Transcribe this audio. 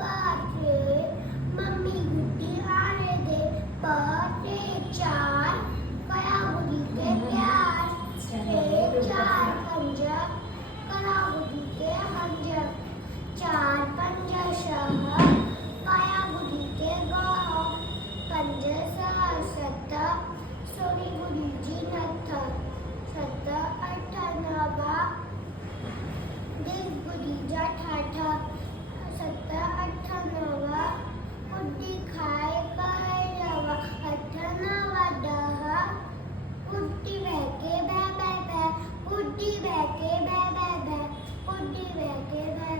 बार रे मम्मी गुड्डी आने दे बर्थडे चार कया बुढ़ी के प्यार रे चार पंजा कया बुढ़ी के हंजा चार पंजा शह कया बुढ़ी के गह पंज सह सत सोनी बुढ़ी जी नथ सत अठ नवा दिस बुढ़ी जा ठाठ सत अठ नवा कुड्डी खाए कर रवा अठ नवा दह कुड्डी बहके बह बह बह कुड्डी बहके बह बह बह कुड्डी बहके बह